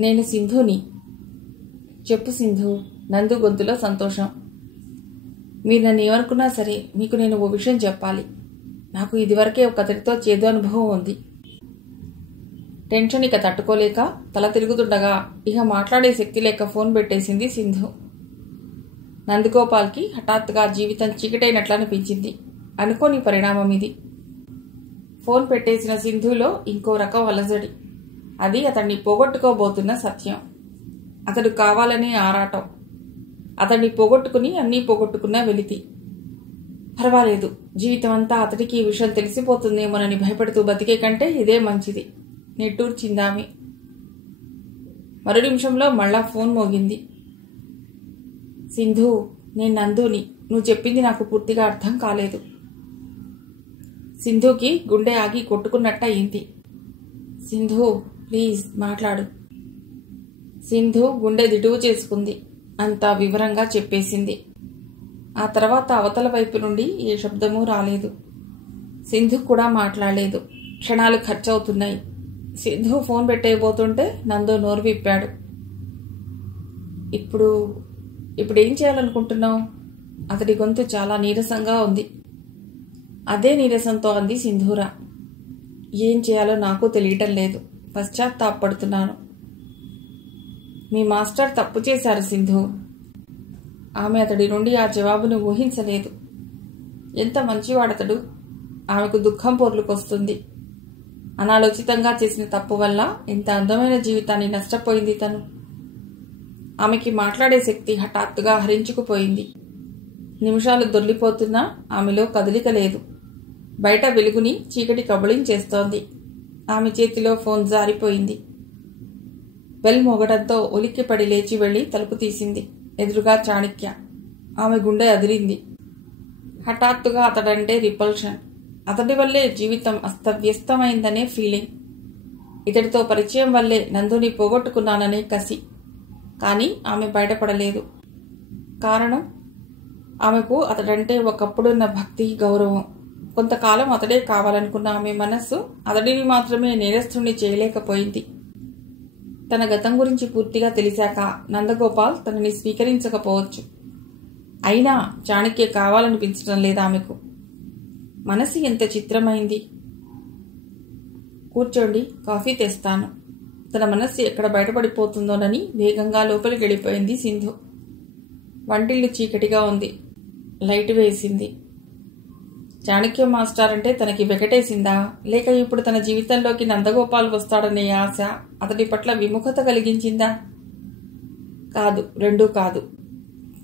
నేను సింధుని. చెప్పు సింధు. నందు గొంతులో సంతోషం. మీరు నన్ను ఏమనుకున్నా సరే మీకు నేను ఓ విషయం చెప్పాలి. నాకు ఇదివరకే ఒక అతడితో చేదు అనుభవం ఉంది. టెన్షన్ ఇక తట్టుకోలేక తల తిరుగుతుండగా ఇక మాట్లాడే శక్తి లేక ఫోన్ పెట్టేసింది సింధు. నందగోపాల్కి హఠాత్తుగా జీవితం చీకటైనట్లు అనిపించింది. అనుకోని పరిణామం ఇది. ఫోన్ పెట్టేసిన సింధులో ఇంకో రకం అలజడి. అది అతన్ని పోగొట్టుకోబోతున్న సత్యం. అతడు కావాలని ఆరాటం. అతన్ని పోగొట్టుకుని అన్నీ పోగొట్టుకున్న వెలితి. పర్వాలేదు, జీవితం అంతా అతడికి ఈ విషయం తెలిసిపోతుందేమోనని భయపడుతూ బతికే కంటే ఇదే మంచిది నిట్టూర్చిందామె. మరో నిమిషంలో మళ్ళా ఫోన్ మోగింది. సింధు, నేను నందుని. నువ్వు చెప్పింది నాకు పూర్తిగా అర్థం కాలేదు. సింధుకి గుండె ఆగి కొట్టుకున్నట్టు అయింది. సింధు, ప్లీజ్ మాట్లాడు. సింధు గుండె దిటువు చేసుకుంది. అంతా వివరంగా చెప్పేసింది. ఆ తర్వాత అవతల వైపు నుండి ఏ శబ్దమూ రాలేదు. సింధు కూడా మాట్లాడలేదు. క్షణాలు ఖర్చవుతున్నాయి. సింధు ఫోన్ పెట్టేయబోతుంటే నందు నోరు విప్పాడు. ఇప్పుడేం చేయాలనుకుంటున్నావు? అతడి గొంతు చాలా నీరసంగా ఉంది. అదే నీరసంతో అంది సింధూర. ఏం చేయాలో నాకు తెలియటం లేదు. పశ్చాత్తాపడుతున్నాను. మీ మాస్టర్ తప్పు చేశారు సింధు. ఆమె అతడి నుండి ఆ జవాబును ఊహించలేదు. ఎంత మంచివాడతడు. ఆమెకు దుఃఖం పొర్లుకొస్తుంది. అనాలోచితంగా చేసిన తప్పు వల్ల ఎంత అందమైన జీవితాన్ని నష్టపోయింది తను. ఆమెకి మాట్లాడే శక్తి హఠాత్తుగా హరించుకుపోయింది. నిమిషాలు దొర్లిపోతున్నా ఆమెలో కదలిక లేదు. బయట వెలుగుని చీకటి కబళించేస్తోంది. ఆమె చేతిలో ఫోన్ జారిపోయింది. బెల్ మోగడంతో ఉలిక్కిపడి లేచి వెళ్లి తలుపు తీసింది. ఎదురుగా చాణక్య. ఆమె గుండె అదిరింది. హఠాత్తుగా అతడంటే రిపల్షన్. అతడి వల్లే జీవితం అస్తవ్యస్తమైందనే ఫీలింగ్. ఇతడితో పరిచయం వల్లే నందుని పోగొట్టుకున్నాననే కసి. కానీ ఆమె బయటపడలేదు. కారణం? ఆమెకు అతడంటే ఒకప్పుడున్న భక్తి, గౌరవం. కొంతకాలం అతడే కావాలనుకున్న ఆమె మనస్సు అతడిని మాత్రమే నేరస్తుణ్ణి చేయలేకపోయింది. తన గతం గురించి పూర్తిగా తెలిసాక నందగోపాల్ తనని స్వీకరించకపోవచ్చు. అయినా చాణక్య కావాలనిపించడం లేదా ఆమెకు. మనసు ఎంత చిత్రమైంది. కూర్చోండి, కాఫీ తెస్తాను. తన మనస్సు ఎక్కడ బయటపడిపోతుందోనని వేగంగా లోపలికి వెళ్ళిపోయింది సింధు. వంటిల్లు చీకటిగా ఉంది. లైట్ వేసింది. చాణక్య మాస్టర్ అంటే తనకి వెకటేసిందా, లేక ఇప్పుడు తన జీవితంలోకి నందగోపాల్ వస్తాడనే ఆశ అతడి పట్ల విముఖత కలిగించిందా? కాదు, రెండూ కాదు.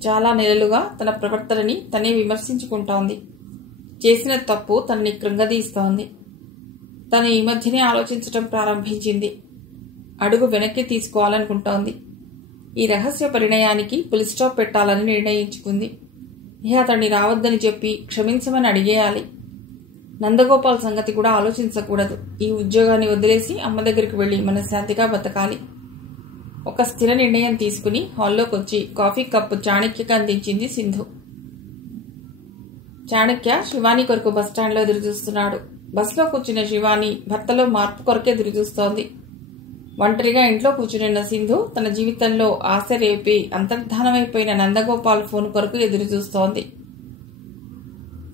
చాలా నెలలుగా తన ప్రవర్తనని తనే విమర్శించుకుంటోంది. చేసిన తప్పు తనని కృంగదీస్తోంది. తను ఈ మధ్యనే ఆలోచించటం ప్రారంభించింది. అడుగు వెనక్కి తీసుకోవాలనుకుంటోంది. ఈ రహస్య పరిణయానికి పులి స్టాప్ పెట్టాలని నిర్ణయించుకుంది. అతన్ని రావద్దని చెప్పి క్షమించమని అడిగేయాలి. నందగోపాల్ సంగతి కూడా ఆలోచించకూడదు. ఈ ఉద్యోగాన్ని వదిలేసి అమ్మ దగ్గరికి వెళ్లి మనశ్శాంతిగా బతకాలి. ఒక స్థిర నిర్ణయం తీసుకుని హాల్లోకి వచ్చి కాఫీ కప్పు చాణక్యకి అందించింది సింధు. చాణక్య శివాని కొరకు బస్టాండ్లో ఎదురుచూస్తున్నాడు. బస్లో కూర్చున్న శివాని భర్తలో మార్పు కొరకే ఎదురుచూస్తోంది. ఒంటరిగా ఇంట్లో కూర్చునిన్న సింధు తన జీవితంలో ఆశ రేపి అంతర్ధానమైపోయిన నందగోపాల్ ఫోన్ కొరకు ఎదురుచూస్తోంది.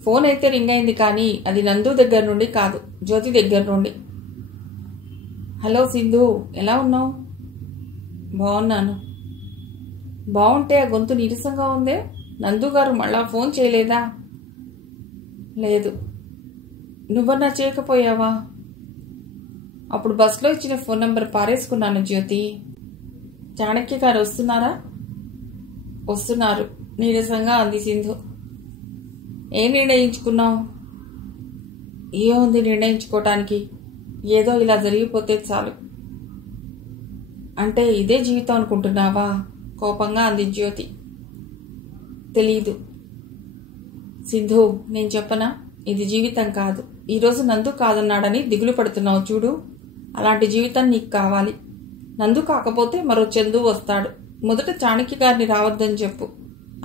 ఫోన్ అయితే రింగ్ అయింది, కానీ అది నందు దగ్గర నుండి కాదు, జ్యోతి దగ్గర నుండి. హలో సింధు, ఎలా ఉన్నావు? బాగున్నాను. బాగుంటే ఆ గొంతు నీరసంగా ఉందే. నందు గారు మళ్ళా ఫోన్ చేయలేదా? లేదు. నువ్వన్నా చేయకపోయావా? అప్పుడు బస్లో ఇచ్చిన ఫోన్ నంబర్ పారేసుకున్నాను జ్యోతి. చాణక్య గారు వస్తున్నారా? వస్తున్నారు, నీరసంగా అంది సింధు. ఏం నిర్ణయించుకున్నావు? ఏముంది నిర్ణయించుకోవటానికి, ఏదో ఇలా జరిగిపోతే చాలు. అంటే ఇదే జీవితం అనుకుంటున్నావా? కోపంగా అంది జ్యోతి. తెలీదు. సింధు, నేను చెప్పనా, ఇది జీవితం కాదు. ఈరోజు నందు కాదన్నాడని దిగులు పడుతున్నావు చూడు. అలాంటి జీవితం నీకు కావాలి. నందు కాకపోతే మరో చందు వస్తాడు. మొదట చాణక్య గారిని రావద్దని చెప్పు.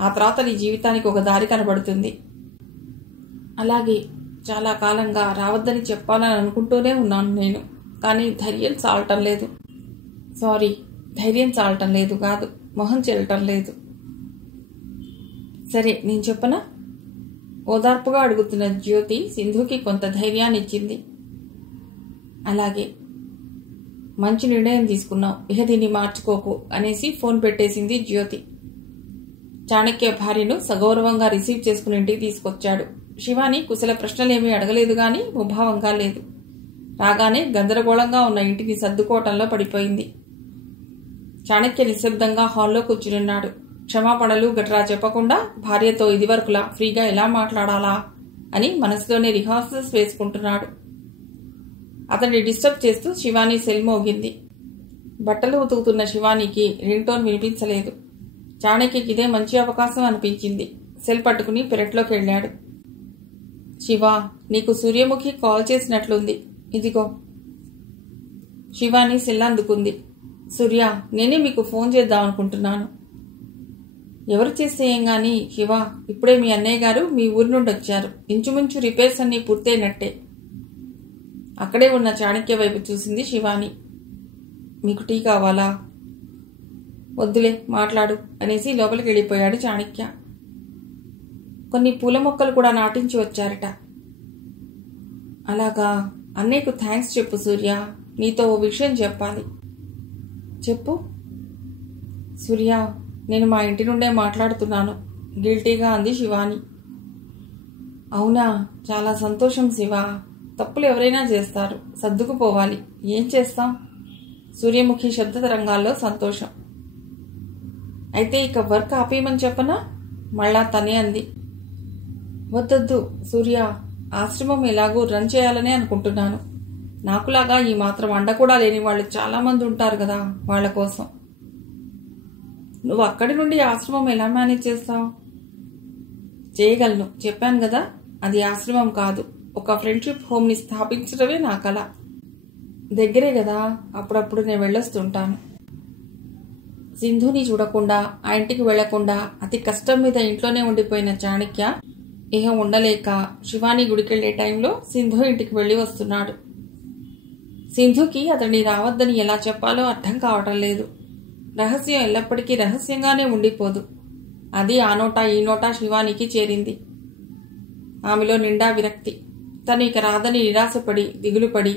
ఆ తర్వాత నీ జీవితానికి ఒక దారి కనబడుతుంది. అలాగే, చాలా కాలంగా రావద్దని చెప్పాలని అనుకుంటూనే ఉన్నాను నేను. కానీ ధైర్యం చాలటం లేదు. సారీ, ధైర్యం చాలటం లేదు కాదు, మొహం చెల్లటం లేదు. సరే నేను చెప్పనా? ఓదార్పుగా అడుగుతున్న జ్యోతి సింధుకి కొంత ధైర్యాన్ని ఇచ్చింది. అలాగే, మంచి నిర్ణయం తీసుకున్నావు, ఇహ దీన్ని మార్చుకోకు అనేసి ఫోన్ పెట్టేసింది జ్యోతి. చాణక్య భార్యను సగౌరవంగా రిసీవ్ చేసుకుని ఇంటికి తీసుకొచ్చాడు. శివాని కుశల ప్రశ్నలేమీ అడగలేదు గాని ముభావంగా లేదు. రాగానే గందరగోళంగా ఉన్న ఇంటిని సర్దుకోవటంలో పడిపోయింది. చాణక్య నిశ్శబ్దంగా హాల్లో కూర్చునున్నాడు. క్షమాపణలు గట్రా చెప్పకుండా భార్యతో ఇదివరకులా ఫ్రీగా ఎలా మాట్లాడాలా అని మనసులోనే రిహార్సల్స్ వేసుకుంటున్నాడు. అతన్ని డిస్టర్బ్ చేస్తూ శివాని సెల్ మోగింది. బట్టలు ఉతుకుతున్న శివానికి రింగ్ టోన్ వినిపించలేదు. చాణక్యకి ఇదే మంచి అవకాశం అనిపించింది. సెల్ పట్టుకుని పెరట్లోకి వెళ్ళాడు. శివా, నీకు సూర్యముఖి కాల్ చేసినట్లుంది, ఇదిగో. శివాని సెల్ అందుకుంది. సూర్య, నేనే మీకు ఫోన్ చేద్దాం అనుకుంటున్నాను. ఎవరు చేస్తే ఏం గాని శివ, ఇప్పుడే మీ అన్నయ్య గారు మీ ఊరి నుండి వచ్చారు. ఇంచుమించు రిపేర్స్ అన్నీ పూర్తయినట్టే. అక్కడే ఉన్న చాణక్య వైపు చూసింది శివాని. మీకు టీ కావాలా? వద్దులే, మాట్లాడు అనేసి లోపలికి వెళ్ళిపోయాడు చాణక్య. కొన్ని పూల మొక్కలు కూడా నాటించి వచ్చారట. అలాగా, అన్నయ్యకు థ్యాంక్స్ చెప్పు సూర్య. నీతో ఓ విషయం చెప్పాలి. చెప్పు. సూర్య, నేను మా ఇంటి నుండే మాట్లాడుతున్నాను, గిల్టీగా అంది శివాని. అవునా, చాలా సంతోషం శివ. తప్పులు ఎవరైనా చేస్తారు, సర్దుకుపోవాలి. ఏం చేస్తాం? సూర్యముఖి శబ్ద తరంగాల్లో సంతోషం. అయితే ఇక వర్క్ ఆపేయమని చెప్పనా? మళ్ళా తనే అంది. వద్దొద్దు సూర్య, ఆశ్రమం ఎలాగూ రన్ చేయాలనే అనుకుంటున్నాను. నాకులాగా ఈ మాత్రం అండ కూడా లేని వాళ్ళు చాలామంది ఉంటారు కదా, వాళ్ల కోసం. నువ్వు అక్కడి నుండి ఆశ్రమం ఎలా మేనేజ్ చేస్తావు? చేయగలను, చెప్పాను కదా. అది ఆశ్రమం కాదు, ఒక ఫ్రెండ్షిప్ హోమ్ని స్థాపించడమే నా కల. దగ్గరే కదా, అప్పుడప్పుడు నేను వెళ్ళొస్తుంటాను. సింధుని చూడకుండా, ఆ ఇంటికి వెళ్లకుండా అతి కష్టం మీద ఇంట్లోనే ఉండిపోయిన చాణక్య ఇహ ఉండలేక శివాని గుడికెళ్లే టైంలో సింధు ఇంటికి వెళ్లి వస్తున్నాడు. సింధుకి అతన్ని రావద్దని ఎలా చెప్పాలో అర్థం కావటం లేదు. రహస్యం ఎల్లప్పటికీ రహస్యంగానే ఉండిపోదు. అది ఆ నోటా ఈ నోటా శివానికి చేరింది. ఆమెలో నిండా విరక్తి. తను ఇక రాదని నిరాశపడి దిగులుపడి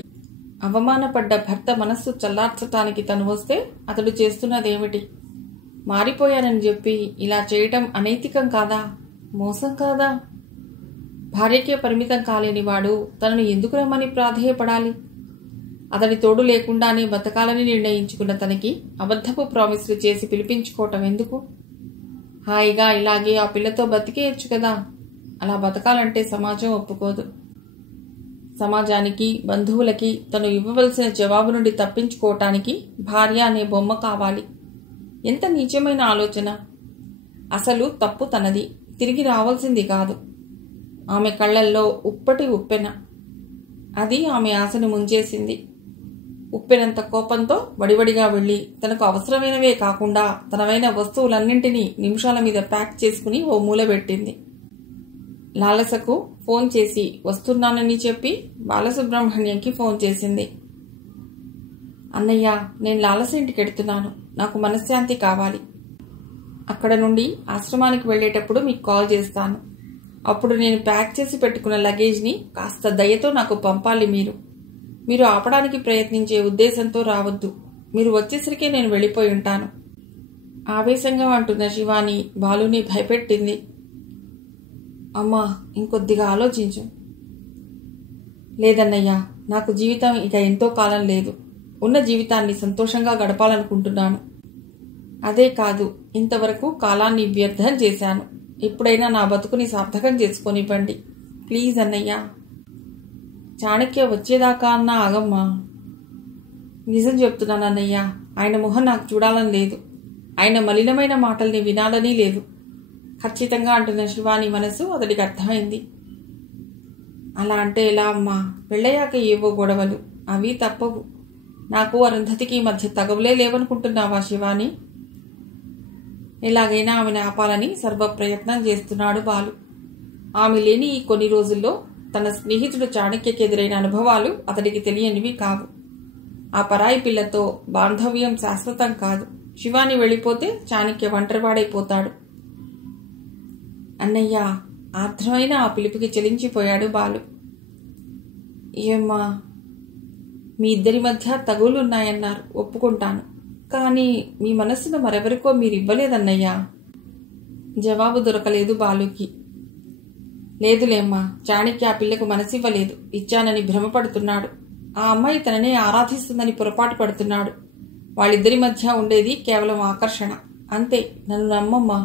అవమానపడ్డ భర్త మనస్సు చల్లార్చటానికి తను వస్తే అతడు చేస్తున్నదేమిటి? మారిపోయానని చెప్పి ఇలా చేయటం అనైతికం కాదా? మోసం కాదా? భార్యకే పరిమితం కాలేని వాడు తనను ఎందుకు రమ్మని ప్రాధేయపడాలి? అతడి తోడు లేకుండానే బతకాలని నిర్ణయించుకున్న తనకి అబద్ధపు ప్రామిస్లు చేసి పిలిపించుకోవటం ఎందుకు? హాయిగా ఇలాగే ఆ పిల్లతో బతికేయచ్చు కదా. అలా బతకాలంటే సమాజం ఒప్పుకోదు. సమాజానికి, బంధువులకి తను ఇవ్వవలసిన జవాబు నుండి తప్పించుకోవటానికి భార్య అనే బొమ్మ కావాలి. ఎంత నీచమైన ఆలోచన! అసలు తప్పు తనది, తిరిగి రావాల్సింది కాదు. ఆమె కళ్లల్లో ఉప్పటి ఉప్పెన. అది ఆమె ఆశను ముంచేసింది. ఉప్పెనంత కోపంతో వడివడిగా వెళ్లి తనకు అవసరమైనవే కాకుండా తనవైన వస్తువులన్నింటినీ నిమిషాల మీద ప్యాక్ చేసుకుని ఓ మూలబెట్టింది. లాలసకు ఫోన్ చేసి వస్తున్నానని చెప్పి బాలసుబ్రహ్మణ్యంకి ఫోన్ చేసింది. అన్నయ్య, నేను లాలస ఇంటికి ఎడుతున్నాను, నాకు మనశ్శాంతి కావాలి. అక్కడ నుండి ఆశ్రమానికి వెళ్లేటప్పుడు మీకు కాల్ చేస్తాను. అప్పుడు నేను ప్యాక్ చేసి పెట్టుకున్న లగేజ్ని కాస్త దయతో నాకు పంపాలి. మీరు ఆపడానికి ప్రయత్నించే ఉద్దేశంతో రావద్దు. మీరు వచ్చేసరికే నేను వెళ్ళిపోయి ఉంటాను. ఆవేశంగా అంటున్న శివాని బాలుని భయపెట్టింది. అమ్మా, ఇంకొద్దిగా ఆలోచించు. లేదన్నయ్యా, నాకు జీవితం ఇక ఎంతో కాలం లేదు. ఉన్న జీవితాన్ని సంతోషంగా గడపాలనుకుంటున్నాను. అదే కాదు, ఇంతవరకు కాలాన్ని వ్యర్థం చేశాను. ఇప్పుడైనా నా బతుకుని సార్థకం చేసుకొనివ్వండి ప్లీజ్ అన్నయ్యా. చాణక్య వచ్చేదాకా అన్నా ఆగమ్మా. నిజం చెప్తున్నాను అన్నయ్య, ఆయన మొహం నాకు చూడాలని లేదు. ఆయన మలినమైన మాటల్ని వినాలని లేదు. ఖచ్చితంగా అంటున్న శివాని మనసు అతడికి అర్థమైంది. అలా అంటే ఎలా అమ్మా? పెళ్ళయ్యాక ఏవో గొడవలు, అవి తప్పవు. నాకు అరుంధతికి మధ్య తగవులే లేవనుకుంటున్నావా శివాని? ఎలాగైనా ఆమెను ఆపాలని సర్వప్రయత్నం చేస్తున్నాడు బాలు. ఆమె లేని ఈ కొన్ని రోజుల్లో తన స్నేహితుడు చాణక్యకి ఎదురైన అనుభవాలు అతడికి తెలియనివి కావు. ఆ పరాయి పిల్లతో బాంధవ్యం శాశ్వతం కాదు. శివాని వెళ్ళిపోతే చాణక్య ఒంటరివాడైపోతాడు. అన్నయ్య, ఆర్ద్రమైన ఆ పిలుపుకి చెలించిపోయాడు బాలు. ఏమ్మా, మీ ఇద్దరి మధ్య తగులున్నాయన్నారు, ఒప్పుకుంటాను. కానీ మీ మనస్సును మరెవరికో మీరివ్వలేదన్నయ్యా. జవాబు దొరకలేదు బాలుకి. లేదులేమ్మా, చాణక్య ఆ పిల్లకు మనసివ్వలేదు, ఇచ్చానని భ్రమపడుతున్నాడు. ఆ అమ్మాయి తననే ఆరాధిస్తుందని పొరపాటు పడుతున్నాడు. వాళ్ళిద్దరి మధ్య ఉండేది కేవలం ఆకర్షణ, అంతే. నన్ను నమ్మమ్మా.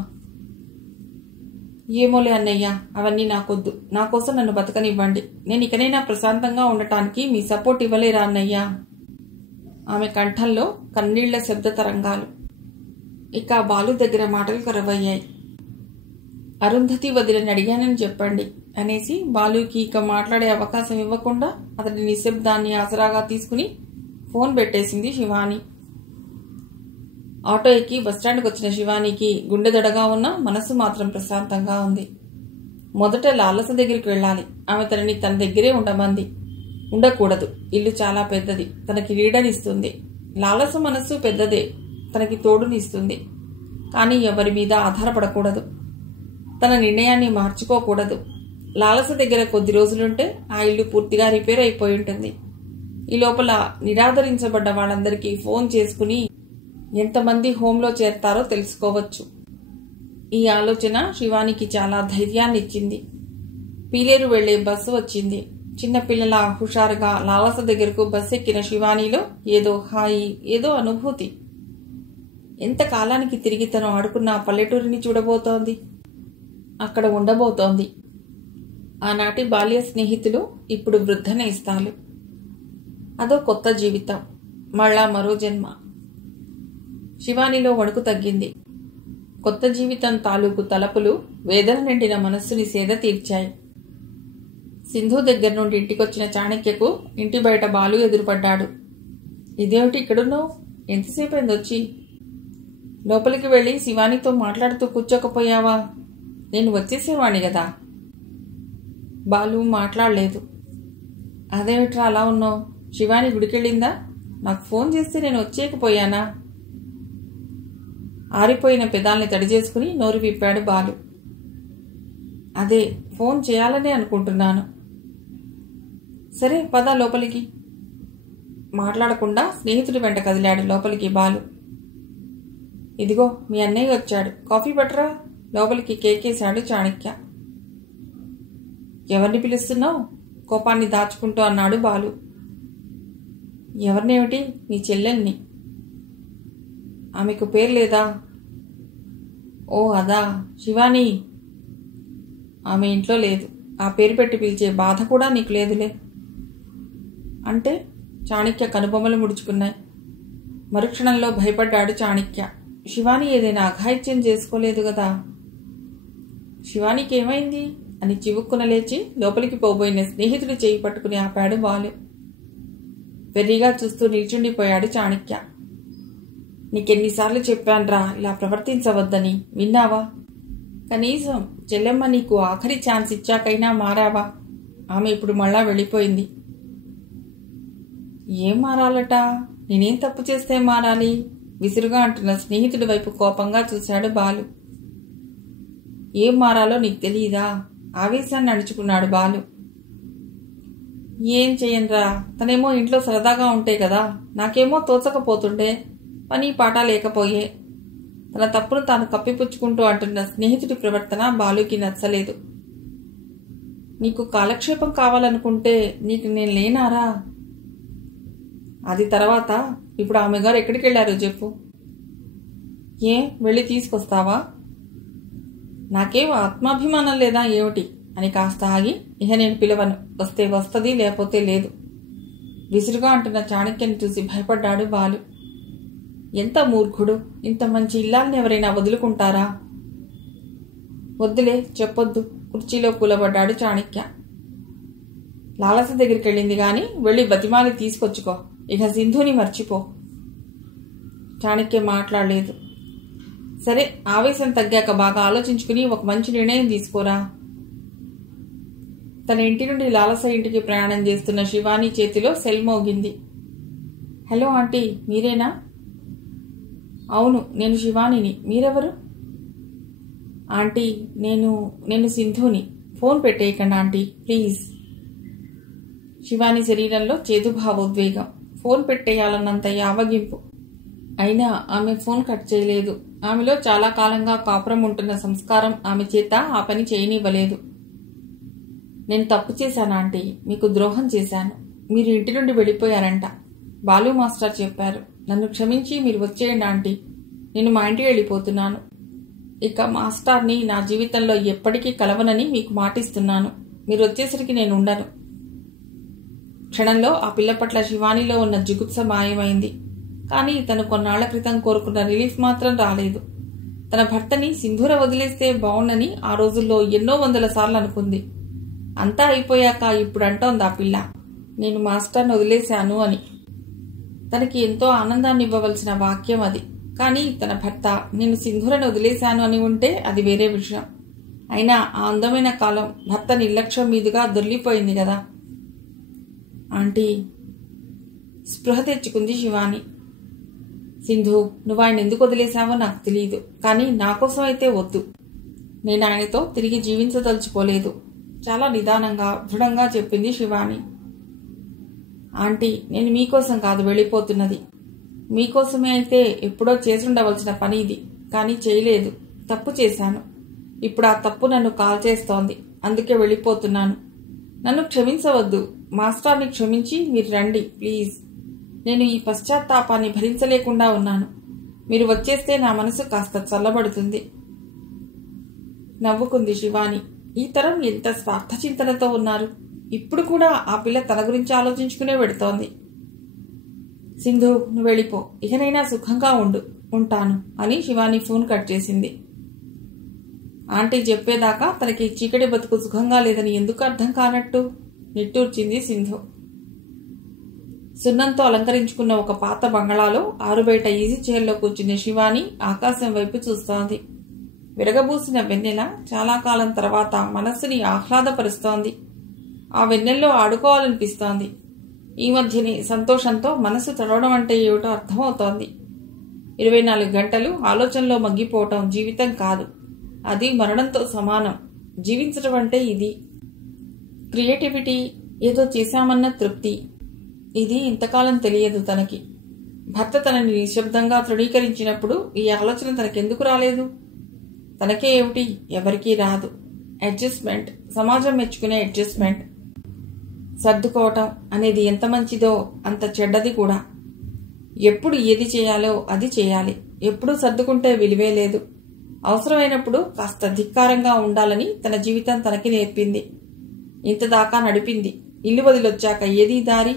ఏమోలే అన్నయ్య, అవన్నీ నాకొద్దు. నా కోసం నన్ను బతకనివ్వండి. నేను ఇకనైనా ప్రశాంతంగా ఉండటానికి మీ సపోర్ట్ ఇవ్వలేరా అన్నయ్యా? ఆమె కంఠంలో కన్నీళ్ల శబ్ద తరంగాలు. ఇక బాలు దగ్గర మాటలు కరువయ్యాయి. అరుంధతి వదిలిని అడిగానని చెప్పండి అనేసి బాలుకి ఇక మాట్లాడే అవకాశం ఇవ్వకుండా అతడి నిశ్శబ్దాన్ని ఆసరాగా తీసుకుని ఫోన్ పెట్టేసింది శివాని. ఆటో ఎక్కి బస్టాండ్కి వచ్చిన శివానికి గుండెదడగా ఉన్న మనసు మాత్రం ప్రశాంతంగా ఉంది. మొదట లాలస దగ్గరికి వెళ్ళాలి. ఆమె తనని తన దగ్గరే ఉండమంది. ఉండకూడదు, ఇల్లు చాలా పెద్దది, తనకి నీడనిస్తుంది. లాలస మనస్సు పెద్దదే, తనకి తోడునిస్తుంది. కానీ ఎవరి మీద ఆధారపడకూడదు. తన నిర్ణయాన్ని మార్చుకోకూడదు. లాలస దగ్గర కొద్ది రోజులుంటే ఆ ఇల్లు పూర్తిగా రిపేర్ అయిపోయి ఉంటుంది. ఈ లోపల నిరాదరించబడ్డ వాళ్ళందరికీ ఫోన్ చేసుకుని ఎంతమంది హోంలో చేరతారో తెలుసుకోవచ్చు. ఈ ఆలోచన శివానికి చాలా ధైర్యాన్ని ఇచ్చింది. పీలేరు వెళ్లే బస్సు వచ్చింది. చిన్నపిల్లల హుషారుగా లాలస దగ్గరకు బస్సు ఎక్కిన శివానీలో ఏదో హాయి, ఏదో అనుభూతి. ఎంతకాలానికి తిరిగి తను ఆడుకున్న పల్లెటూరిని చూడబోతోంది, అక్కడ ఉండబోతోంది. ఆనాటి బాల్య స్నేహితులు ఇప్పుడు వృద్ధ నేస్తాలు. అదో కొత్త జీవితం, మళ్ళా మరో జన్మ. శివానిలో వణుకు తగ్గింది. కొత్త జీవితం తాలూకు తలపులు వేదన నిండిన మనస్సుని సేద తీర్చాయి. సింధు దగ్గర నుండి ఇంటికొచ్చిన చాణక్యకు ఇంటి బయట బాలు ఎదురుపడ్డాడు. ఇదేమిటి ఇక్కడున్నావు? ఎంతసేపు అయిందొచ్చి? లోపలికి వెళ్ళి శివానితో మాట్లాడుతూ కూర్చోకపోయావా? నేను వచ్చేసేవాణ్ణి కదా. బాలు మాట్లాడలేదు. అదేమిట్రా అలా ఉన్నావు? శివాని గుడికెళ్ళిందా? నాకు ఫోన్ చేస్తే నేను వచ్చేయకపోయానా? ఆరిపోయిన పెదాల్ని తడిచేసుకుని నోరు విప్పాడు బాలు. అదే, ఫోన్ చేయాలనే అనుకుంటున్నాను. సరే పద లోపలికి. మాట్లాడకుండా స్నేహితుడి వెంట కదిలాడు లోపలికి బాలు. ఇదిగో మీ అన్నయ్య వచ్చాడు, కాఫీ పట్టరా. లోపలికి కేకేశాడు చాణక్య. ఎవరిని పిలుస్తున్నావు? కోపాన్ని దాచుకుంటూ అన్నాడు బాలు. ఎవరినేమిటి? నీ చెల్లెల్ని. ఆమెకు పేరు లేదా? ఓ అదా, శివాని. ఆమె ఇంట్లో లేదు. ఆ పేరు పెట్టి పిలిచే బాధ కూడా నీకు లేదులే. అంటే? చాణక్య కనుబొమ్మలు ముడుచుకున్నాయి. మరుక్షణంలో భయపడ్డాడు చాణక్య. శివాని ఏదైనా అఘాయిత్యం చేసుకోలేదు కదా? శివానికి ఏమైంది అని చివుక్కున లేచి లోపలికి పోబోయిన స్నేహితుడి చేయి పట్టుకుని ఆపాడు బాలు. వెర్రిగా చూస్తూ నిల్చుండిపోయాడు చాణక్య. నీకెన్నిసార్లు చెప్పాన్రా ఇలా ప్రవర్తించవద్దని, విన్నావా? కనీసం చెల్లెమ్మ నీకు ఆఖరి ఛాన్స్ ఇచ్చాకైనా మారావా? ఆమె ఇప్పుడు మళ్ళా వెళ్ళిపోయింది. ఏం మారాలట? నేనేం తప్పు చేస్తే మారాలి? విసురుగా అంటున్న స్నేహితుడి వైపు కోపంగా చూశాడు బాలు. ఏం మారాలో నీకు తెలియదా? ఆవేశాన్ని అణుచుకున్నాడు బాలు. ఏం చెయ్యన్రా, తనేమో ఇంట్లో సరదాగా ఉంటే కదా, నాకేమో తోచకపోతుండే, పని పాట లేకపోయే. తన తప్పును తాను కప్పిపుచ్చుకుంటూ అంటున్న స్నేహితుడి ప్రవర్తన బాలుకి నచ్చలేదు. నీకు కాలక్షేపం కావాలనుకుంటే నీకు నేను లేనారా? అది తర్వాత. ఇప్పుడు ఆమె గారు ఎక్కడికి వెళ్ళారో చెప్పు. వెళ్ళి తీసుకొస్తావా? నాకేం ఆత్మాభిమానం లేదా ఏమిటి అని కాస్త ఆగి, ఇహ నేను పిలవను, వస్తే వస్తుంది, లేకపోతే లేదు. విసురుగా అంటున్న చాణక్యని చూసి భయపడ్డాడు బాలు. ఎంత మూర్ఖుడు! ఇంత మంచి ఇల్లాల్ని ఎవరైనా వదులుకుంటారా? వద్దులే, చెప్పొద్దు. కుర్చీలో కూలబడ్డాడు చాణక్య. లాలస దగ్గరికి వెళ్ళింది గాని వెళ్ళి బతిమాలి తీసుకొచ్చుకో. ఇక సింధుని మర్చిపో. చాణక్య మాట్లాడలేదు. సరే, ఆవేశం తగ్గాక బాగా ఆలోచించుకుని ఒక మంచి నిర్ణయం తీసుకోరా. తన ఇంటి నుండి లాలస ఇంటికి ప్రయాణం చేస్తున్న శివాని చేతిలో సెల్ మోగింది. హలో ఆంటీ, మీరేనా? అవును, నేను శివానిని. మీరెవరు? ఆంటీ, నేను సింధుని. ఫోన్ పెట్టేయకండి ఆంటీ, ప్లీజ్. శివాని శరీరంలో చేదు భావోద్వేగం. ఫోన్ పెట్టేయాలన్నంత యావగింపు. అయినా ఆమె ఫోన్ కట్ చేయలేదు. ఆమెలో చాలా కాలంగా కాపురం ఉంటున్న సంస్కారం ఆమె చేత ఆ పని చేయనివ్వలేదు. నేను తప్పు చేశాను ఆంటీ, మీకు ద్రోహం చేశాను. మీరు ఇంటి నుండి వెళ్ళిపోయారంట. బాలు మాస్టర్ చెప్పారు. నన్ను క్షమించి మీరు వచ్చేయండి ఆంటీ. నేను మా ఇంటికి వెళ్ళిపోతున్నాను. ఇక మాస్టర్ని నా జీవితంలో ఎప్పటికీ కలవనని మీకు మాటిస్తున్నాను. మీరు వచ్చేసరికి నేను ఉండను. క్షణంలో ఆ పిల్ల పట్ల శివానిలో ఉన్న జిగుప్స మాయమైంది. కానీ తను కొన్నాళ్ల క్రితం కోరుకున్న రిలీఫ్ మాత్రం రాలేదు. తన భర్తని సింధూర వదిలేస్తే బావుండని ఆ రోజుల్లో ఎన్నో వందల సార్లు అనుకుంది. అంతా అయిపోయాక ఇప్పుడు అంటోంది ఆ పిల్ల, నేను మాస్టర్ని వదిలేశాను అని. తనకి ఎంతో ఆనందాన్ని ఇవ్వవలసిన వాక్యం అది. కానీ తన భర్త నేను సింధూరని వదిలేశాను అని ఉంటే అది వేరే విషయం. అయినా ఆ అందమైన కాలం భర్త నిర్లక్ష్యం మీదుగా దొర్లిపోయింది కదా. ఆంటీ, స్పృహ తెచ్చుకుంది శివాని. సింధు, నువ్వు ఆయన ఎందుకు వదిలేశావో నాకు తెలియదు. కానీ నా కోసం అయితే వద్దు. నేను ఆయనతో తిరిగి జీవించదలుచుకోలేదు. చాలా నిదానంగా దృఢంగా చెప్పింది శివాని. ఆంటీ, నేను మీకోసం కాదు వెళ్ళిపోతున్నది. మీకోసమే అయితే ఎప్పుడో చేసుండవలసిన పని ఇది. కానీ చేయలేదు. తప్పు చేశాను. ఇప్పుడు ఆ తప్పు నన్ను కాల్చేస్తోంది. అందుకే వెళ్ళిపోతున్నాను. నన్ను క్షమించవద్దు. మాస్టర్ని క్షమించి మీరు రండి ప్లీజ్. నేను ఈ పశ్చాత్తాపాన్ని భరించలేకుండా ఉన్నాను. మీరు వచ్చేస్తే నా మనసు కాస్త చల్లబడుతుంది. నవ్వుకుంది శివాని. ఈ తరం ఎంత స్వార్థ చింతనతో ఉన్నారు. ఇప్పుడు కూడా ఆ పిల్ల తన గురించి ఆలోచించుకునే పెడుతోంది. సింధు, నువ్వు వెళ్ళిపో. ఇకనైనా సుఖంగా ఉంటాను అని శివాని ఫోన్ కట్ చేసింది. ఆంటీ చెప్పేదాకా తనకి చీకటి బతుకు సుఖంగా లేదని ఎందుకు అర్థం కానట్టు నిట్టూర్చింది సింధు. సున్నంతో అలంకరించుకున్న ఒక పాత బంగళాలో ఆరుబయట ఈజీ చైర్లో కూర్చున్న శివాని ఆకాశం వైపు చూస్తోంది. విరగబూసిన వెన్నెల చాలా కాలం తర్వాత మనస్సుని ఆహ్లాదపరుస్తోంది. ఆ వెన్నెల్లో ఆడుకోవాలనిపిస్తోంది. ఈ మధ్యనే సంతోషంతో మనసు తడవడం అంటే ఏమిటో అర్థమవుతోంది. 24 గంటలు ఆలోచనలో మగ్గిపోవటం జీవితం కాదు. అది మరణంతో సమానం. జీవించడం అంటే ఇది. క్రియేటివిటీ, ఏదో చేశామన్న తృప్తి. ఇది ఇంతకాలం తెలియదు తనకి. భర్త తనని నిశ్శబ్దంగా తృణీకరించినప్పుడు ఈ ఆలోచన తనకెందుకు రాలేదు? తనకే ఏమిటి, ఎవరికీ రాదు. అడ్జస్ట్మెంట్, సమాజం మెచ్చుకునే అడ్జస్ట్మెంట్. సర్దుకోవటం అనేది ఎంత మంచిదో అంత చెడ్డది కూడా. ఎప్పుడు ఏది చేయాలో అది చేయాలి. ఎప్పుడు సర్దుకుంటే విలువే లేదు. అవసరమైనప్పుడు కాస్త ధిక్కారంగా ఉండాలని తన జీవితం తనకి నేర్పింది. ఇంతదాకా నడిపింది. ఇల్లు వదిలొచ్చాక ఏదీ దారి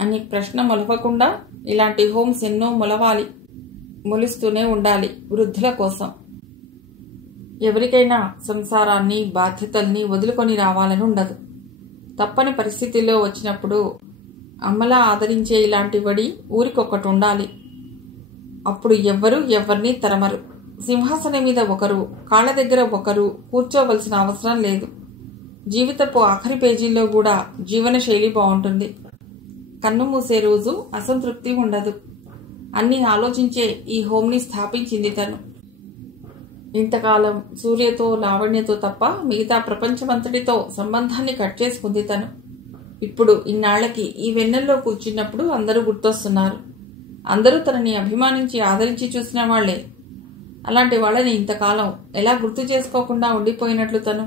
అని ప్రశ్న మొలవకుండా ఇలాంటి హోమ్స్ ఎన్నో మొలుస్తూనే ఉండాలి వృద్ధుల కోసం. ఎవరికైనా సంసారాన్ని, బాధ్యతల్ని వదులుకొని రావాలని ఉండదు. తప్పని పరిస్థితుల్లో వచ్చినప్పుడు అమ్మలా ఆదరించే ఇలాంటి వడి ఊరికొకటి ఉండాలి. అప్పుడు ఎవ్వరూ ఎవరిని తరమరు. సింహాసనం మీద ఒకరు, కాళ్ళ దగ్గర ఒకరు కూర్చోవలసిన అవసరం లేదు. జీవితపు ఆఖరి పేజీల్లో కూడా జీవన శైలి బాగుంటుంది. కన్ను మూసే రోజు అసంతృప్తి ఉండదు. అన్నీ ఆలోచించే ఈ హోమ్ని స్థాపించింది తను. ఇంతకాలం సూర్యతో, లావణ్యతో తప్ప మిగతా ప్రపంచమంతటితో సంబంధాన్ని కట్ చేసుకుంది తను. ఇప్పుడు ఇన్నాళ్లకి ఈ వెన్నెల్లో కూర్చున్నప్పుడు అందరూ గుర్తొస్తున్నారు. అందరూ తనని అభిమానించి ఆదరించి చూసిన వాళ్లే. అలాంటి వాళ్ళని ఇంతకాలం ఎలా గుర్తు చేసుకోకుండా ఉండిపోయినట్లు తను?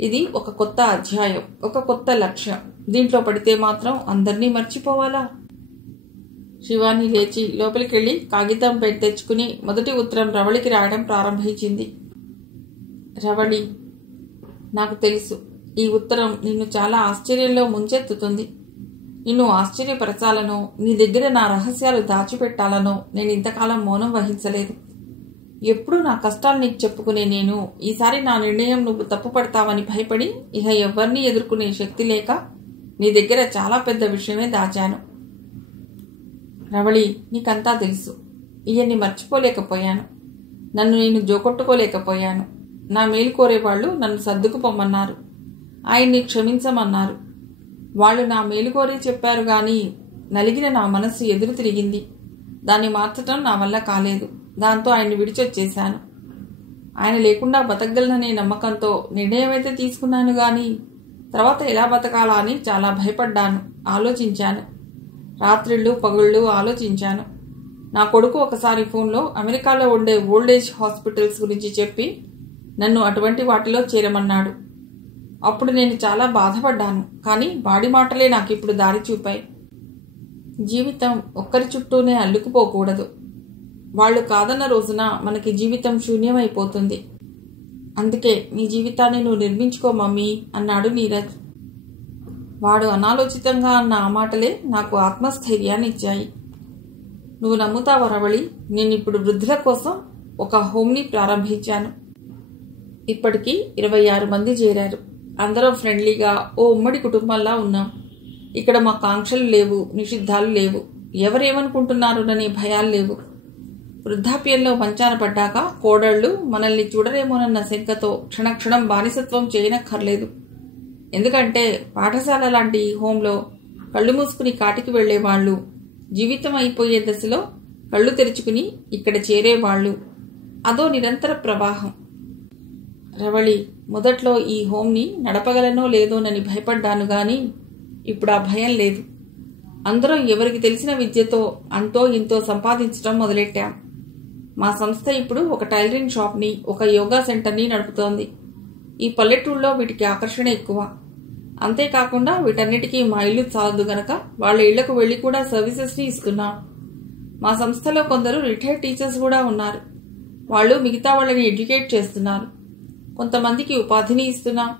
ఇది ఒక కొత్త అధ్యాయం, ఒక కొత్త లక్ష్యం. దీంట్లో పడితే మాత్రం అందర్నీ మర్చిపోవాలా? శివాని లేచి లోపలికెళ్లి కాగితం పెట్టి తెచ్చుకుని మొదటి ఉత్తరం రవళికి రాయడం ప్రారంభించింది. రవళి, నాకు తెలుసు ఈ ఉత్తరం నిన్ను చాలా ఆశ్చర్యంలో ముంచెత్తుతుంది. నిన్ను ఆశ్చర్యపరచాలనో, నీ దగ్గర నా రహస్యాలు దాచిపెట్టాలనో నేను ఇంతకాలం మౌనం వహించలేదు. ఎప్పుడూ నా కష్టాలు నీకు చెప్పుకునే నేను ఈసారి నా నిర్ణయం నువ్వు తప్పుపడతావని భయపడి ఇహ ఎవ్వరినీ ఎదుర్కొనే శక్తి లేక నీ దగ్గర చాలా పెద్ద విషయమే దాచాను. రవళి, నీకంతా తెలుసు. ఇవన్నీ మర్చిపోలేకపోయాను. నన్ను నేను జోకొట్టుకోలేకపోయాను. నా మేలు కోరేవాళ్లు నన్ను సర్దుకుపోమన్నారు. ఆయన్ని క్షమించమన్నారు. వాళ్ళు నా మేలు కోరి చెప్పారు గాని నలిగిన నా మనస్సు ఎదురు తిరిగింది. దాన్ని మార్చటం నా వల్ల కాలేదు. దాంతో ఆయన్ని విడిచొచ్చేశాను. ఆయన లేకుండా బతకగలననే నమ్మకంతో నిర్ణయమైతే తీసుకున్నాను గాని తర్వాత ఎలా బతకాలా అని చాలా భయపడ్డాను. ఆలోచించాను. రాత్రిళ్ళు పగుళ్ళు ఆలోచించాను. నా కొడుకు ఒకసారి ఫోన్లో అమెరికాలో ఉండే ఓల్డేజ్ హాస్పిటల్స్ గురించి చెప్పి నన్ను అటువంటి వాటిలో చేరమన్నాడు. అప్పుడు నేను చాలా బాధపడ్డాను. కానీ వాడి మాటలే నాకు ఇప్పుడు దారి చూపాయి. జీవితం ఒక్కరి చుట్టూనే అల్లుకుపోకూడదు. వాళ్ళు కాదన్న రోజున మనకి జీవితం శూన్యమైపోతుంది. అందుకే నీ జీవితాన్ని నువ్వు నిర్మించుకో మమ్మీ అన్నాడు నీరజ్. వాడు అనాలోచితంగా అన్న ఆ మాటలే నాకు ఆత్మస్థైర్యాన్ని ఇచ్చాయి. నువ్వు నమ్ముతావా రవళి, నేను ఇప్పుడు వృద్ధుల కోసం ఒక హోమ్ని ప్రారంభించాను. ఇప్పటికీ 26 మంది చేరారు. అందరం ఫ్రెండ్లీగా ఓ ఉమ్మడి కుటుంబంలా ఉన్నాం. ఇక్కడ మా కాంక్షలు లేవు, నిషిద్ధాలు లేవు, ఎవరేమనుకుంటున్నారోననే భయాలు లేవు. వృద్ధాప్యంలో మంచాన పడ్డాక కోడళ్లు మనల్ని చూడరేమోనన్న శంకతో క్షణక్షణం బానిసత్వం చేయనక్కర్లేదు. ఎందుకంటే పాఠశాల లాంటి ఈ హోంలో కళ్ళు మూసుకుని కాటికి వెళ్లేవాళ్లు, జీవితం అయిపోయే దశలో కళ్ళు తెరుచుకుని ఇక్కడ చేరేవాళ్లు. అదో నిరంతర ప్రవాహం. రవళి, మొదట్లో ఈ హోంని నడపగలనో లేదోనని భయపడ్డాను గాని ఇప్పుడు ఆ భయం లేదు. అందరం ఎవరికి తెలిసిన విద్యతో అంతో ఇంతో సంపాదించడం మొదలెట్టాం. మా సంస్థ ఇప్పుడు ఒక టైలరింగ్ షాప్ని, ఒక యోగా సెంటర్ని నడుపుతోంది. ఈ పల్లెటూళ్ళలో వీటికి ఆకర్షణ ఎక్కువ. అంతేకాకుండా వీటన్నిటికీ మా ఇల్లు చాలదు గనక వాళ్ళ ఇళ్లకు వెళ్లి కూడా సర్వీసెస్ని ఇస్తున్నాం. మా సంస్థలో కొందరు రిటైర్డ్ టీచర్స్ కూడా ఉన్నారు. వాళ్ళు మిగతా వాళ్ళని ఎడ్యుకేట్ చేస్తున్నారు. కొంతమందికి ఉపాధిని ఇస్తున్నాం.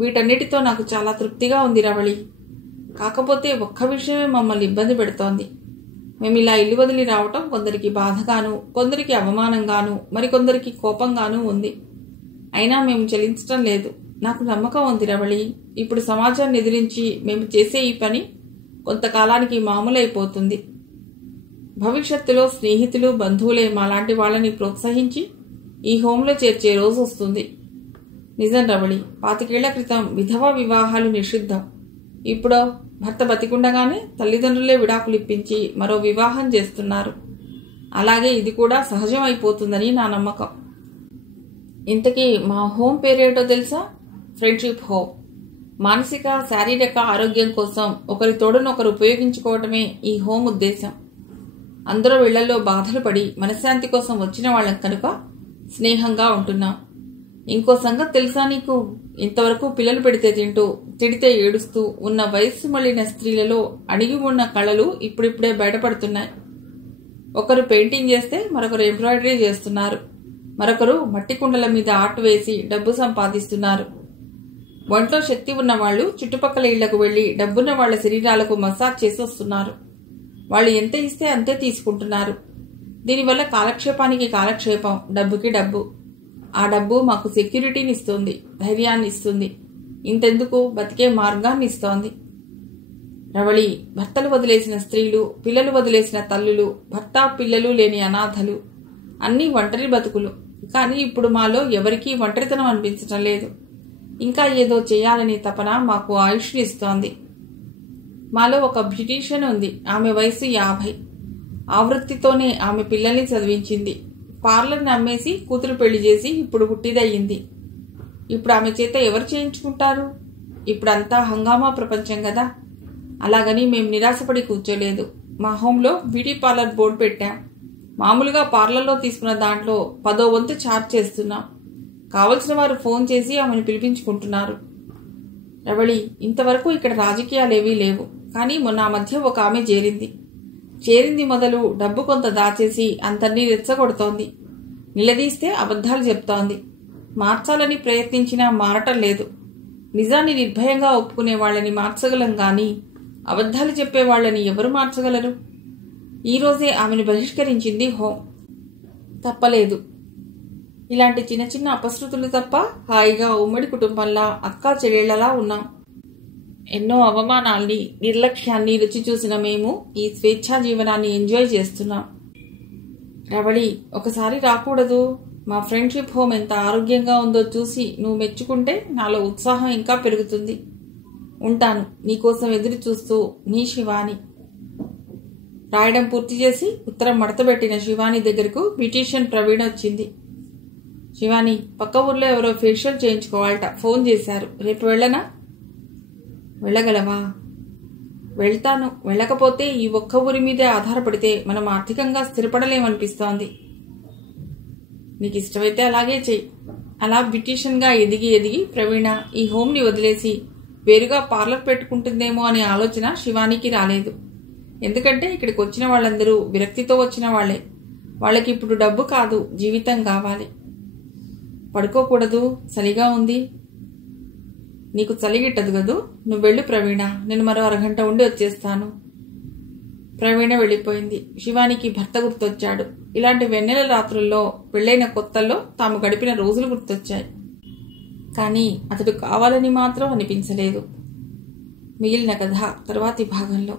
వీటన్నిటితో నాకు చాలా తృప్తిగా ఉంది రవళి. కాకపోతే ఒక్క విషయమే మమ్మల్ని ఇబ్బంది పెడుతోంది. మేము ఇలా ఇల్లు వదిలి రావటం కొందరికి బాధగాను, కొందరికి అవమానంగాను, మరికొందరికి కోపంగానూ ఉంది. అయినా మేము చెల్లించటం లేదు. నాకు నమ్మకం ఉంది రవళి, ఇప్పుడు సమాజాన్ని ఎదిరించి మేము చేసే ఈ పని కొంతకాలానికి మామూలైపోతుంది. భవిష్యత్తులో స్నేహితులు, బంధువులే మాలాంటి వాళ్ళని ప్రోత్సహించి ఈ హోంలో చేర్చే రోజు వస్తుంది. నిజం రవళి, 25 ఏళ్ల క్రితం విధవా వివాహాలు నిషిద్ధం. ఇప్పుడో భర్త బతికుండగానే తల్లిదండ్రులే విడాకులు ఇప్పించి మరో వివాహం చేస్తున్నారు. అలాగే ఇది కూడా సహజం అయిపోతుందని నా నమ్మకం. ఇంతకీ మా హోం పేరేటో తెలుసా? Friendship home. మానసిక, శారీరక ఆరోగ్యం కోసం ఒకరి తోడునొకరు ఉపయోగించుకోవటమే ఈ హోం ఉద్దేశం. అందరూ ఇళ్లలో బాధలు పడి మనశ్శాంతి కోసం వచ్చిన వాళ్ళం కనుక స్నేహంగా ఉంటున్నాం. ఇంకో సంగతి తెలుసా నీకు? ఇంతవరకు పిల్లలు పెడితే తింటూ, తిడితే ఏడుస్తూ ఉన్న వయస్సు మళ్లిన స్త్రీలలో అణిగి ఉన్న కళలు ఇప్పుడిప్పుడే బయటపడుతున్నాయి. ఒకరు పెయింటింగ్ చేస్తే మరొకరు ఎంబ్రాయిడరీ చేస్తున్నారు. మరొకరు మట్టి కుండల మీద ఆర్ట్ వేసి డబ్బు సంపాదిస్తున్నారు. ఒంట్లో శక్తి ఉన్న వాళ్ళు చుట్టుపక్కల ఇళ్లకు వెళ్లి డబ్బున్న వాళ్ల శరీరాలకు మసాజ్ చేసి వస్తున్నారు. వాళ్ళు ఎంత ఇస్తే అంతే తీసుకుంటున్నారు. దీనివల్ల కాలక్షేపానికి కాలక్షేపం, డబ్బుకి డబ్బు. ఆ డబ్బు మాకు సెక్యూరిటీని ఇస్తుంది, ధైర్యాన్ని ఇస్తుంది. ఇంతెందుకు, బతికే మార్గాన్ని ఇస్తోంది. రవళి, భర్తలు వదిలేసిన స్త్రీలు, పిల్లలు వదిలేసిన తల్లులు, భర్త పిల్లలు లేని అనాథలు, అన్నీ ఒంటరి బతుకులు. కానీ ఇప్పుడు మాలో ఎవరికీ ఒంటరితనం అనిపించటం లేదు. ఇంకా ఏదో చేయాలని తపన మాకు ఆయుష్ని ఇస్తోంది. మాలో ఒక బ్యూటీషియన్ ఉంది. ఆమె వయసు 50. ఆ వృత్తితోనే ఆమె పిల్లల్ని చదివించింది. పార్లర్ని అమ్మేసి కూతురు పెళ్లి చేసి ఇప్పుడు పుట్టిదయ్యింది. ఇప్పుడు ఆమె చేత ఎవరు చేయించుకుంటారు? ఇప్పుడంతా హంగామా ప్రపంచం కదా. అలాగని మేము నిరాశపడి కూర్చోలేదు. మా హోంలో బ్యూటీ పార్లర్ బోర్డు పెట్టాం. మామూలుగా పార్లర్లో తీసుకున్న దాంట్లో 10వ వంతు ఛార్జ్ చేస్తున్నాం. కావలసిన వారు ఫోన్ చేసి ఆమెను పిలిపించుకుంటున్నారు. రవళి, ఇంతవరకు ఇక్కడ రాజకీయాలేవీ లేవు. కానీ మొన్న మధ్య ఒక ఆమె చేరింది మొదలు డబ్బు కొంత దాచేసి అందరినీ రెచ్చగొడుతోంది. నిలదీస్తే అబద్ధాలు చెప్తోంది. మార్చాలని ప్రయత్నించినా మారటం లేదు. నిజాన్ని నిర్భయంగా ఒప్పుకునే వాళ్ళని మార్చగలం గాని అబద్ధాలు చెప్పే వాళ్ళని ఎవరు మార్చగలరు? ఈరోజే ఆమెను బహిష్కరించింది హోం. తప్పలేదు. ఇలాంటి చిన్న చిన్న అపశృతులు తప్ప హాయిగా ఉమ్మడి కుటుంబంలా అక్కా చెల్లెళ్లలా ఉన్నాం. ఎన్నో అవమానాల్ని, నిర్లక్ష్యాన్ని రుచి చూసిన మేము ఈ స్వేచ్ఛా జీవనాన్ని ఎంజాయ్ చేస్తున్నాం. రవళి, ఒకసారి రాకూడదు? మా ఫ్రెండ్షిప్ హోమ్ ఎంత ఆరోగ్యంగా ఉందో చూసి నువ్వు మెచ్చుకుంటే నాలో ఉత్సాహం ఇంకా పెరుగుతుంది. ఉంటాను. నీకోసం ఎదురు చూస్తూ, నీ శివాని. రాయడం పూర్తి చేసి ఉత్తరం మడతబెట్టిన శివాని దగ్గరకు బ్యూటీషియన్ ప్రవీణ వచ్చింది. శివాని, పక్క ఊర్లో ఎవరో ఫేషియల్ చేయించుకోవాలట, ఫోన్ చేశారు. రేపు వెళ్ళనా? వెళ్ళగలవా? వెళ్తాను. వెళ్ళకపోతే ఈ ఒక్క ఊరి మీదే ఆధారపడితే మనం ఆర్థికంగా స్థిరపడలేమనిపిస్తోంది. నీకు ఇష్టమైతే అలాగే చెయ్యి. అలా బ్యూటీషియన్గా ఎదిగి ఎదిగి ప్రవీణ ఈ హోమ్ని వదిలేసి వేరుగా పార్లర్ పెట్టుకుంటుందేమో అనే ఆలోచన శివానికి రాలేదు. ఎందుకంటే ఇక్కడికి వచ్చిన వాళ్ళందరూ విరక్తితో వచ్చిన వాళ్లే. వాళ్ళకి ఇప్పుడు డబ్బు కాదు, జీవితం కావాలి. పడుకోకూడదు, చలిగా ఉంది. నీకు చలిగిట్టదు కదూ, నువ్వు వెళ్ళు ప్రవీణ, నేను మరో అరగంట ఉండి వచ్చేస్తాను. ప్రవీణ వెళ్ళిపోయింది. శివానికి భర్త గుర్తొచ్చాడు. ఇలాంటి వెన్నెల రాత్రుల్లో పెళ్లైన కొత్తల్లో తాము గడిపిన రోజులు గుర్తొచ్చాయి. కానీ అతడు కావాలని మాత్రం అనిపించలేదు. మిగిలిన కథ తరువాతి భాగంలో.